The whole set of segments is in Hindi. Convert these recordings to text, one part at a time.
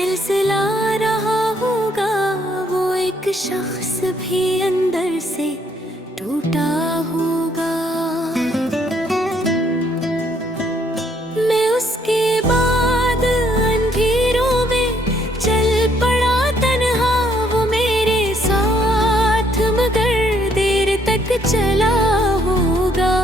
सिलसिला रहा होगा, वो एक शख्स भी अंदर से टूटा होगा। मैं उसके बाद अंधेरों में चल पड़ा तन्हा, वो मेरे साथ मगर देर तक चला होगा।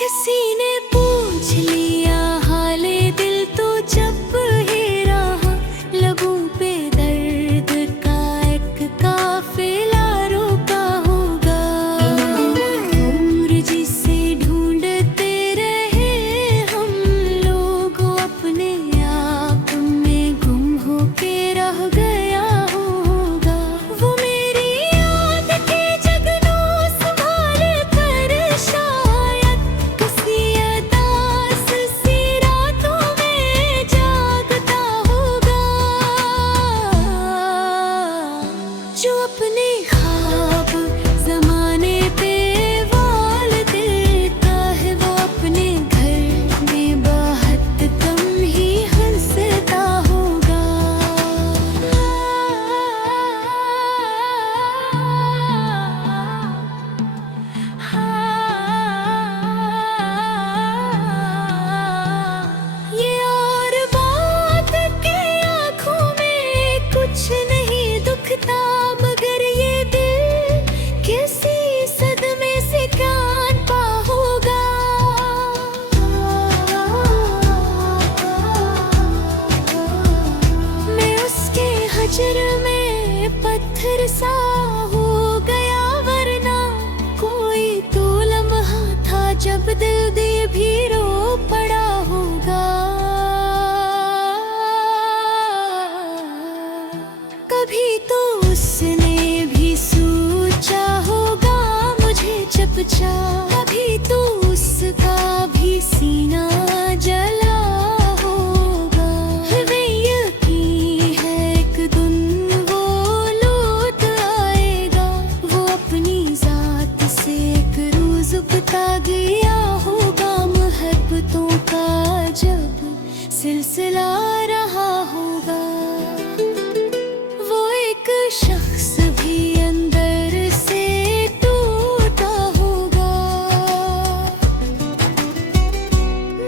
किसी ने पूछ लिया हाले दिल तो जब ही रहा, लबों पे दर्द का एक काफिला रोका होगा। उम्र जिसे ढूंढते रहे हम लोग, अपने आप में गुम होके रह गया होगा। वो मेरी याद के जगनों संभाल कर शायद किसी अदास सी रातों में जागता होगा। जो अपने ख्वाब ज़माने पे वाल देता है, वो अपने घर में बहुत कम ही हंसता होगा। ये और बात के आँखों में कुछ नहीं दुखता, मगर ये दिल किसी सदमे से कांपा होगा। मैं उसके हजर में पत्थर सा हो गया, वरना कोई तो लम्हा था जब दिल दे भी रो पड़ा होगा। कभी तो उसने भी सोचा होगा मुझे चपचा, कभी तो उसका भी सीना जला होगा। हमें यकीन है एक दिन वो लौट आएगा, वो अपनी जात से एक रोज बता गया होगा। मोहब्बतों का जब सिलसिला रहा होगा, वो एक शख्स भी अंदर से टूटा होगा।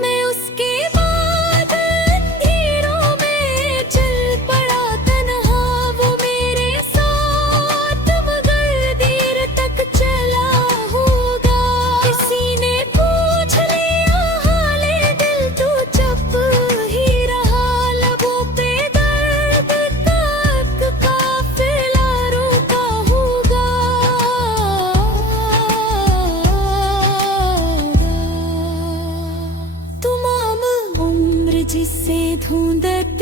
मैं उसके बाद अंधेरों में चल पड़ा तन्हा, वो मेरे साथ मगर देर तक चला होगा। किसी ने पूछ लिया हाले दिल तो चुप ही रहा, लबों पे दर्द का एक काफिला रोका होगा। तमाम उम्र जिसे ढूंढते